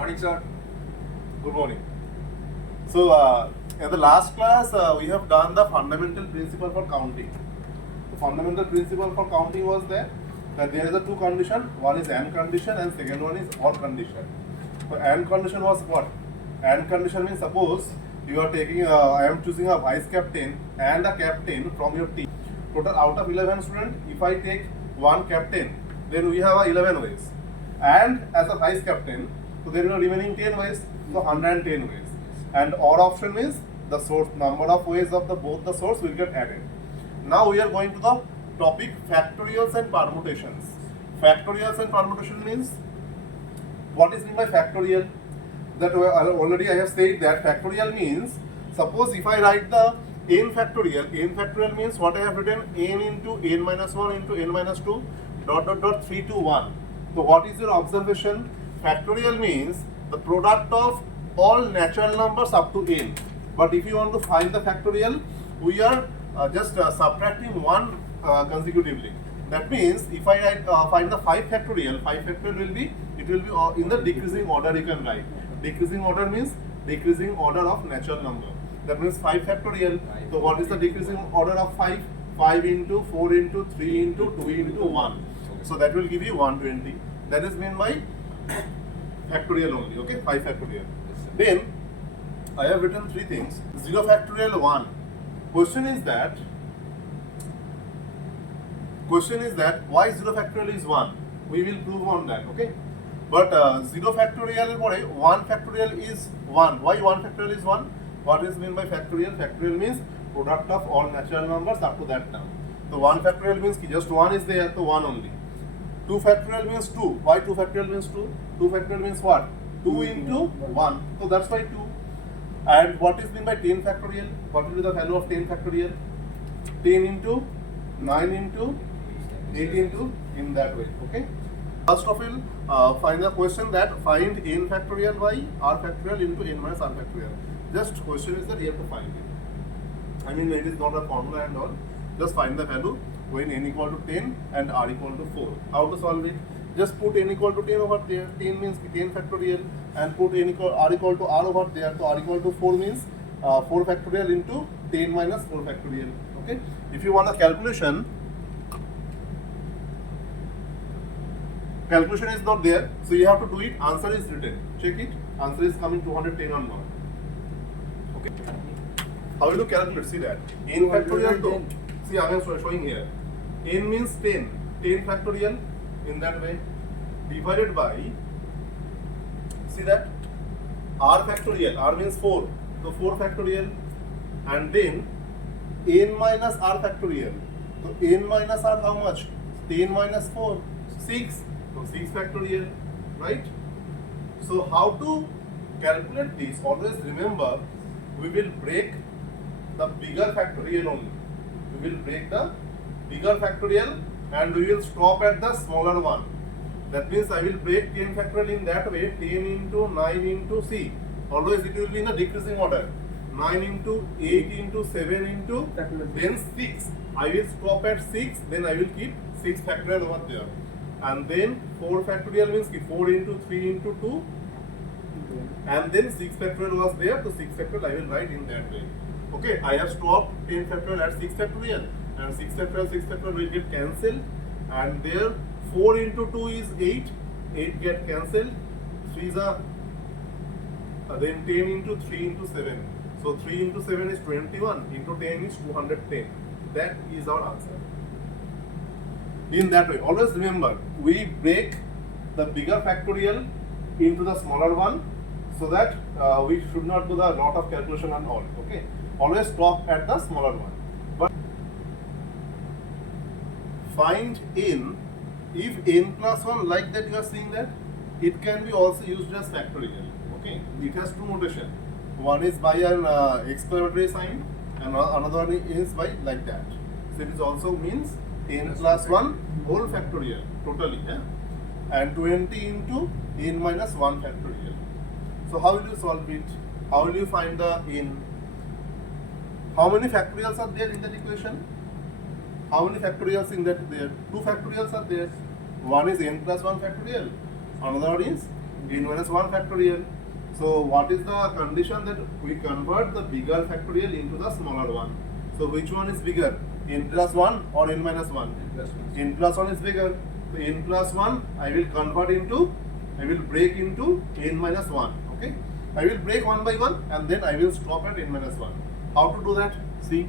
morning, sir. Good morning. So, in the last class, we have done the fundamental principle for counting. The fundamental principle for counting was that there is a two condition. One is AND condition and second one is OR condition. So, AND condition was what? AND condition means suppose you are taking, I am choosing a vice captain and a captain from your team. Total out of 11 students, if I take one captain, then we have 11 ways. And as a vice captain, so there are remaining 10 ways, so 110 ways. And OR option is the source number of ways of the both the source will get added. Now we are going to the topic factorials and permutations. Factorials and permutation means what is meant by factorial? That already I have said that factorial means suppose if I write the n factorial means what I have written n into n minus 1 into n minus 2 dot 3 to 1. So what is your observation? Factorial means the product of all natural numbers up to n. But if you want to find the factorial, we are just subtracting one consecutively. That means if I write, find the 5 factorial will be, it will be in the decreasing order you can write. Decreasing order means decreasing order of natural number. That means 5 factorial. So what is the decreasing order of 5? 5 into 4 into 3 into 2 into 1. So that will give you 120. That is meant by factorial only. Okay, 5 factorial. Then I have written 3 things. 0 factorial 1. Question is that why 0 factorial is 1? We will prove on that. Okay. But 0 factorial 1 factorial is 1. Why 1 factorial is 1? What is meant by factorial? Factorial means product of all natural numbers up to that term. So 1 factorial means just 1 is there, so 1 only. 2 factorial means 2. Why 2 factorial means 2? 2 factorial means what? 2 into 1. So that's why 2. And what is meant by 10 factorial? What will be the value of 10 factorial? 10 into 9 into 8 into in that way. Okay. First of all, find the question that find n factorial by r factorial into n minus r factorial. Just question is that you have to find it. I mean, it is not a formula and all. Just find the value when n equal to 10 and r equal to 4. How to solve it? Just put n equal to 10 over there. 10 means 10 factorial and put r equal to r over there. So r equal to 4 means 4 factorial into 10 minus 4 factorial. Okay. If you want a calculation is not there, so you have to do it. Answer is written. Check it. Answer is coming 210 or not. Okay. How will you calculate? See that. N factorial though. See, I am showing here. N means 10. 10 factorial in that way divided by, see that, r factorial. R means 4. So 4 factorial and then n minus r factorial. So n minus r how much? 10 minus 4. 6. So 6 factorial, right? So how to calculate this? Always remember, we will break the bigger factorial only. We will break the bigger factorial and we will stop at the smaller one. That means I will break 10 factorial in that way. 10 into 9 into C. Always it will be in the decreasing order. 9 into 8 into 7 into then 6. I will stop at 6. Then I will keep 6 factorial over there. And then 4 factorial means 4 into 3 into 2. And then 6 factorial was there. So 6 factorial I will write in that way. Okay, I have stopped 10 factorial at 6 factorial. And 6 factorial will get cancelled. And there 4 into 2 is 8. 8 get cancelled. 3 is then 10 into 3 into 7. So 3 into 7 is 21. Into 10 is 210. That is our answer. In that way, always remember, we break the bigger factorial into the smaller one so that we should not do the lot of calculation and all. Okay, always stop at the smaller one. But find n, if n plus 1 like that you are seeing that, it can be also used as factorial. Okay, it has two notation. One is by an exclamatory sign and another one is by like that. So it is also means n plus 1 whole factorial totally, yeah? And 20 into n minus 1 factorial. So how will you solve it? How will you find the n? How many factorials are there in that equation? How many factorials in that there? 2 factorials are there. One is n plus 1 factorial. Another one is n minus 1 factorial. So what is the condition? That we convert the bigger factorial into the smaller one. So which one is bigger, n plus 1 or n minus 1? N plus 1 is bigger. So n plus 1 I will break into n minus 1. Okay, I will break one by one and then I will stop at n minus 1. How to do that? See,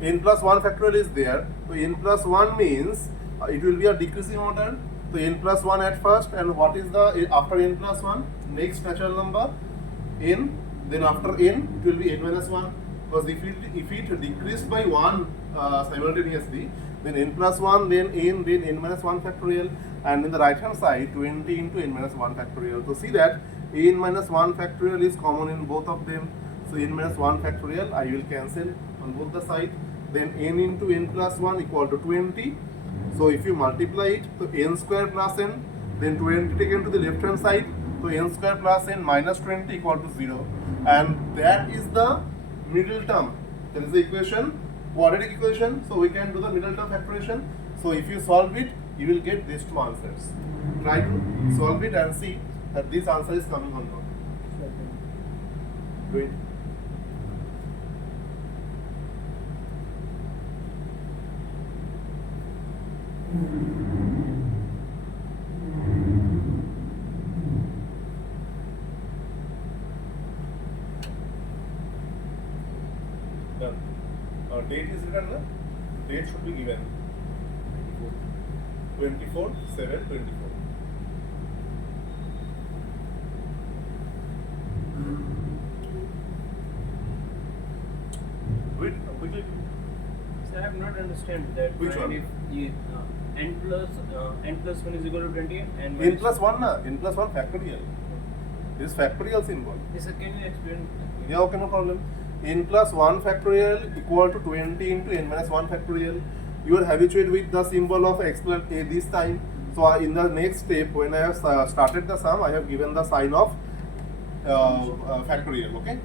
n plus 1 factorial is there. So n plus 1 means it will be a decreasing order. So n plus 1 at first, and what is the after n plus 1? Next natural number n, then after n it will be n minus 1. Because if it decreased by 1 simultaneously, then n plus 1, then n minus 1 factorial, and in the right hand side 20 into n minus 1 factorial. So see that n minus 1 factorial is common in both of them. So n minus 1 factorial I will cancel on both the side. Then n into n plus 1 equal to 20. So if you multiply it, so n square plus n, then 20 taken to the left hand side, so n square plus n minus 20 equal to 0. And that is the middle term. That is the equation, quadratic equation. So we can do the middle term factorization. So if you solve it, you will get these two answers. Try to solve it and see that this answer is coming or not. Do it. Done. Date is written, no? Date should be given. 24/7/24. Wait, quickly. So I have not understand that. Which one? If you, n plus 1 is equal to 20 and n plus 1 na, n plus 1 factorial. This is factorial symbol. Yes, sir, can you explain? Yeah, okay, no problem. N plus 1 factorial equal to 20 into n minus 1 factorial. You are habituated with the symbol of exponent a this time. So in the next step, when I have started the sum, I have given the sign of factorial, okay?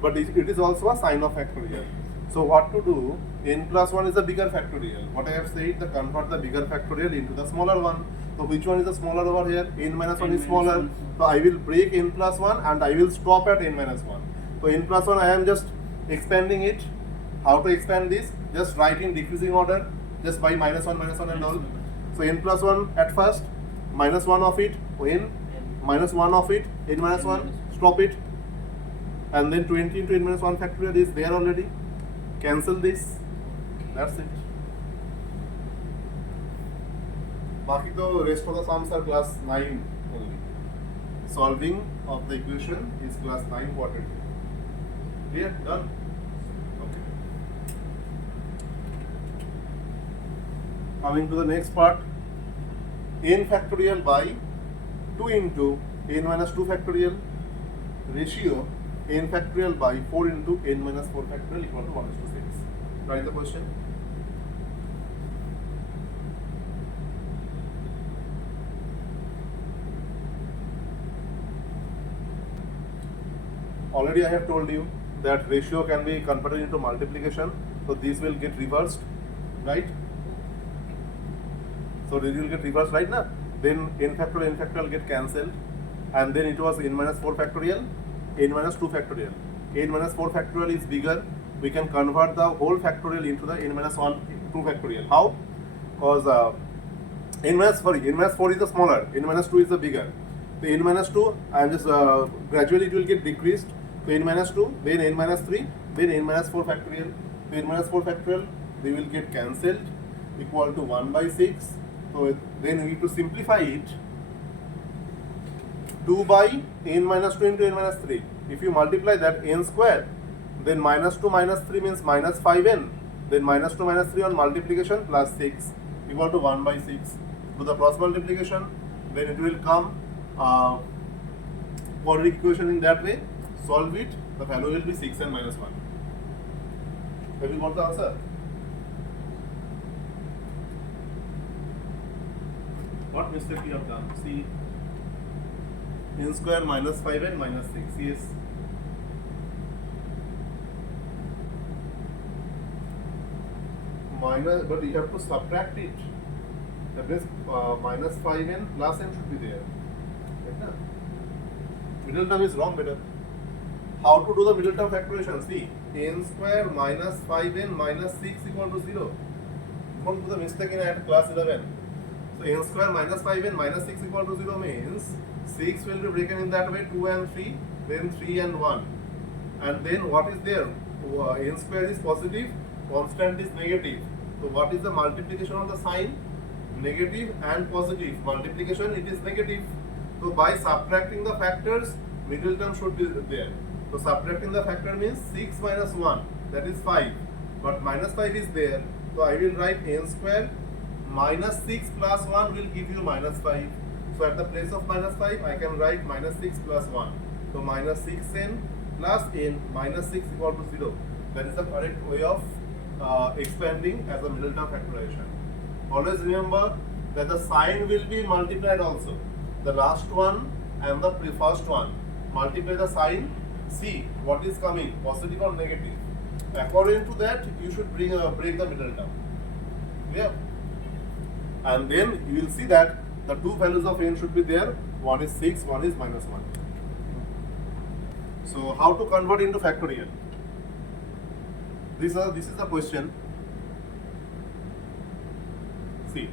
But it is also a sign of factorial. So what to do? N plus 1 is a bigger factorial. What I have said, the convert the bigger factorial into the smaller one. So which one is the smaller over here? N minus 1 is smaller. So I will break n plus 1 and I will stop at n minus 1. So n plus 1 I am just expanding it. How to expand this? Just write in decreasing order, just by minus 1 and all. So n plus 1 at first, minus 1 of it, n, minus 1 of it, n minus 1, stop it. And then 20 into n minus 1 factorial is there already. Cancel this. That's it. Baki to rest of the sums are class 9 only. Solving of the equation is class 9 quadrant. Clear? Done? Okay. Coming to the next part. N factorial by 2 into n minus 2 factorial ratio n factorial by 4 into n minus 4 factorial equal to 1:6. Write the question. Already I have told you that ratio can be converted into multiplication. So this will get reversed, right? So this will get reversed, right now? Then n factorial get cancelled, and then it was n minus 4 factorial, n minus 2 factorial. N minus 4 factorial is bigger. We can convert the whole factorial into the n minus 2 factorial. How? Because n minus 4 is the smaller, n minus 2 is the bigger. So n minus 2, I am just gradually it will get decreased. So n minus 2, then n minus 3, then n minus 4 factorial. So n minus 4 factorial, they will get cancelled, equal to 1/6. So then we need to simplify it. 2 by n minus 2 into n minus 3. If you multiply that, n square, then minus 2 minus 3 means minus 5n. Then minus 2 minus 3 on multiplication plus 6 equal to 1/6. Do the cross multiplication, then it will come quadratic equation in that way. Solve it, the value will be 6 and minus 1. Have you got the answer? What mistake you have done? See, n square minus 5 and minus 6. Yes. Minus, but you have to subtract it. That means minus 5n plus n should be there. Middle term is wrong, better. How to do the middle term factorization? See, n square minus 5n minus 6 equal to 0. Don't do the mistake in at class 11. So n square minus 5n minus 6 equal to 0 means 6 will be broken in that way, 2 and 3, then 3 and 1. And then what is there? N square is positive, constant is negative. So what is the multiplication of the sign? Negative and positive. Multiplication, it is negative. So by subtracting the factors, middle term should be there. So subtracting the factor means 6 minus 1, that is 5. But minus 5 is there. So I will write n square minus 6 plus 1 will give you minus 5. So at the place of minus 5, I can write minus 6 plus 1. So minus 6n plus n minus 6 equal to 0. That is the correct way of expanding as a middle term factorization. Always remember that the sign will be multiplied also. The last one and the first one. Multiply the sign, see what is coming, positive or negative. According to that, you should break the middle term. Yeah. And then you will see that the two values of n should be there. One is 6, one is minus 1. So how to convert into factorial? This is the question. See,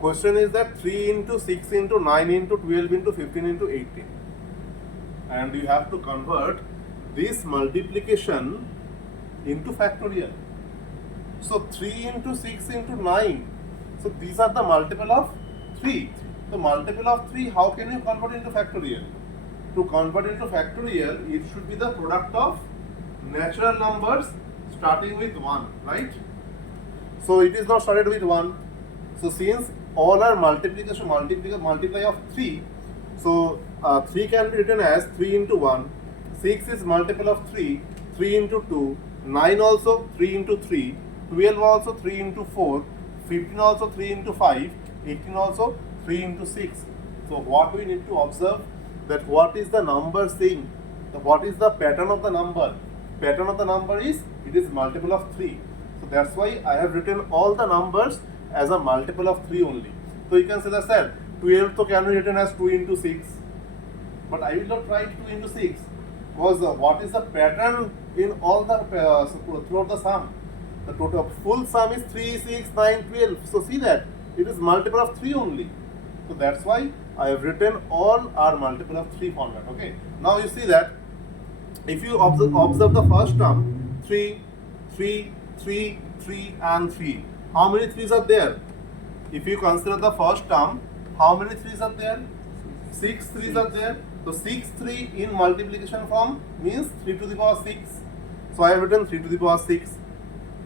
question is that 3 into 6 into 9 into 12 into 15 into 18. And you have to convert this multiplication into factorial. So 3 into 6 into 9. So these are the multiple of 3. The multiple of 3, how can you convert into factorial? To convert into factorial, it should be the product of natural numbers starting with 1, right? So it is not started with 1. So since all are multiply of 3, so 3 can be written as 3 into 1, 6 is multiple of 3, 3 into 2, 9 also 3 into 3, 12 also 3 into 4, 15 also 3 into 5, 18 also 3 into 6. So what we need to observe, that what is the number saying, what is the pattern of the number. Pattern of the number is, it is multiple of 3. So that's why I have written all the numbers as a multiple of 3 only. So you can say that, sir, 12 so can be written as 2 into 6. But I will not write 2 into 6. Because what is the pattern in all the, throughout the sum? The total full sum is 3, 6, 9, 12. So see that, it is multiple of 3 only. So that's why I have written all are multiple of 3 format. Okay. Now you see that, if you observe the first term, 3, 3, 3, 3 and 3. How many 3's are there? If you consider the first term, how many 3's are there? 6 3's are there. So 6 3 in multiplication form means 3 to the power 6. So I have written 3 to the power 6.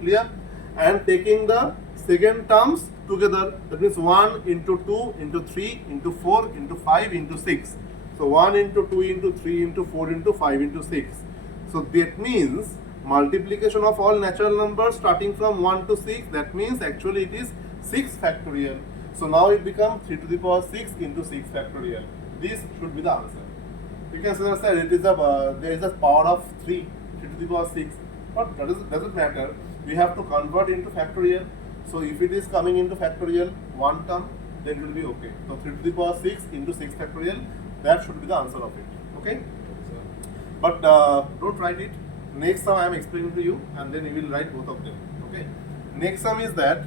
Clear? And taking the second terms together, that means 1 into 2 into 3 into 4 into 5 into 6. So 1 into 2 into 3 into 4 into 5 into 6. So that means multiplication of all natural numbers starting from 1 to 6, that means actually it is 6 factorial. So now it becomes 3 to the power 6 into 6 factorial. This should be the answer. You can say that it is there is a power of 3 to the power 6, but that doesn't matter. We have to convert into factorial. So if it is coming into factorial one term, then it will be okay. So 3 to the power 6 into 6 factorial, that should be the answer of it. Okay? But don't write it. Next sum I am explaining to you, and then you will write both of them. Okay? Next sum is that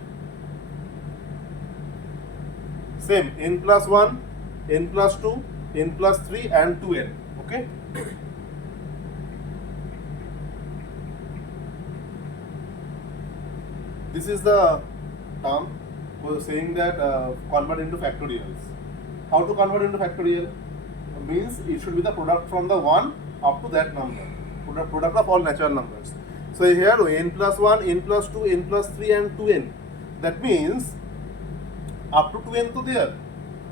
same n plus 1, n plus 2, n plus 3 and 2n. Okay? This is the term for saying that convert into factorials. How to convert into factorial? Means it should be the product from the 1 up to that number. Product of all natural numbers. So here n plus 1, n plus 2, n plus 3 and 2n. That means up to 2n to there.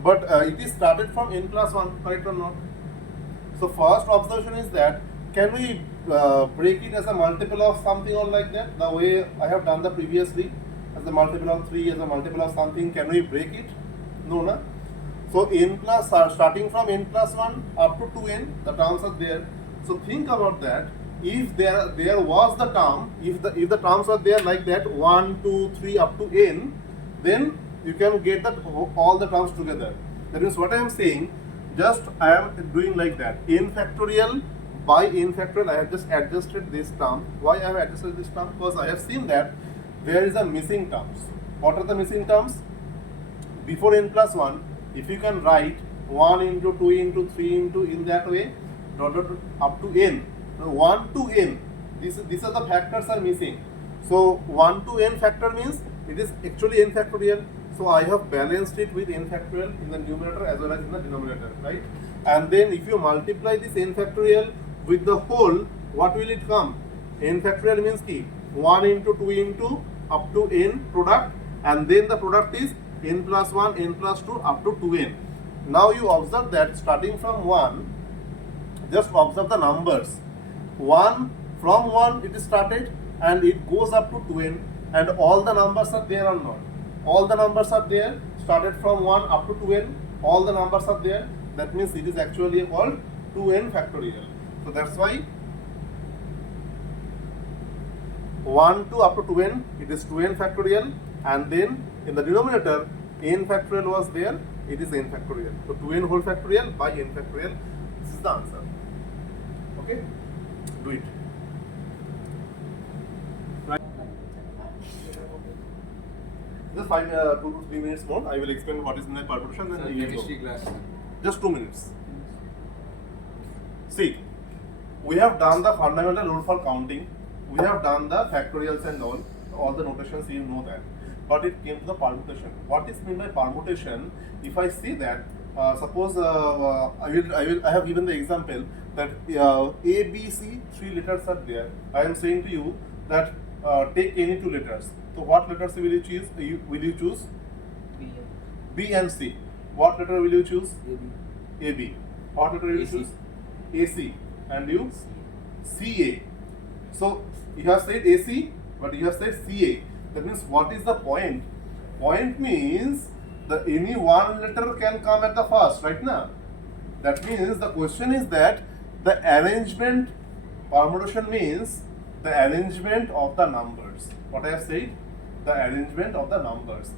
But it is started from n plus 1, correct or not? So first observation is that, can we break it as a multiple of something or like that? The way I have done the previously, as a multiple of 3, as a multiple of something, can we break it? No, na? So n plus, starting from n plus 1 up to 2n, the terms are there. So think about that. If there was the term, if the terms are there like that, 1, 2, 3 up to n, then you can get that all the terms together. That means what I am saying, just I am doing like that. N factorial by n factorial, I have just adjusted this term. Why I have adjusted this term? Because I have seen that there is a missing terms. What are the missing terms? Before n plus 1, if you can write 1 into 2 into 3 into in that way, up to n. So 1 to n, these are the factors are missing. So 1 to n factor means it is actually n factorial. So I have balanced it with n factorial in the numerator as well as in the denominator, right? And then if you multiply this n factorial with the whole, what will it come? N factorial means key 1 into 2 into up to n product, and then the product is n plus 1, n plus 2 up to 2n. Now you observe that starting from 1, just observe the numbers. 1, from 1 it is started and it goes up to 2n, and all the numbers are there or not? All the numbers are there, started from 1 up to 2n, all the numbers are there. That means it is actually called 2n factorial. So that's why 1 to up to 2n, it is 2n factorial, and then in the denominator n factorial was there, it is n factorial. So 2n whole factorial by n factorial, this is the answer. Okay, do it. Right. Just 2 to 3 minutes more. I will explain what is in the permutation. Then you chemistry go. class. Just 2 minutes. See, we have done the fundamental rule for counting. We have done the factorials and all the notations, you know that. But it came to the permutation. What is meant by permutation? If I say that, suppose I have given the example that A, B, C, 3 letters are there. I am saying to you that take any 2 letters. So what letters will you choose? Will you choose B and C? What letter will you choose? AB. What letter will you choose? AC. And you? CA. So you have said AC, but you have said CA. That means what is the point? Point means the any one letter can come at the first, right now. That means the question is that the arrangement, permutation means the arrangement of the numbers. What I have said, the arrangement of the numbers.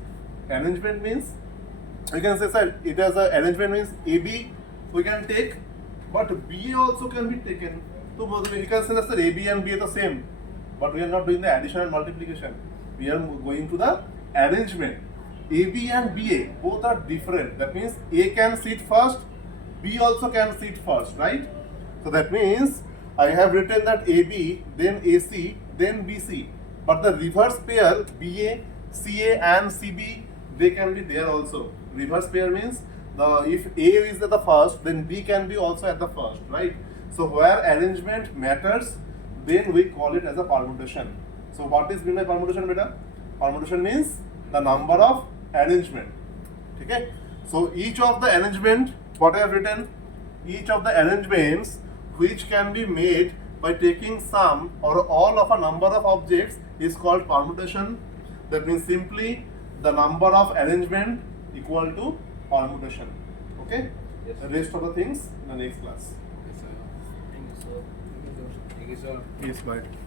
Arrangement means, you can say, sir, it has a arrangement means AB we can take, but BA also can be taken. So you can say that sir, AB and BA the same, but we are not doing the addition and multiplication. We are going to the arrangement. AB and BA both are different. That means A can sit first, B also can sit first, right? So that means I have written that AB, then AC, then BC. But the reverse pair BA, CA and CB, they can be there also. Reverse pair means if A is at the first, then B can be also at the first, right? So where arrangement matters, then we call it as a permutation. So what is meant by permutation, beta? Permutation means the number of arrangement. Okay? So each of the arrangement, what I have written, each of the arrangements which can be made by taking some or all of a number of objects is called permutation. That means simply the number of arrangement equal to permutation. Okay? Yes. The rest of the things in the next class. Yes, sir. Thank you, sir. Thank you, sir. Yes, bye.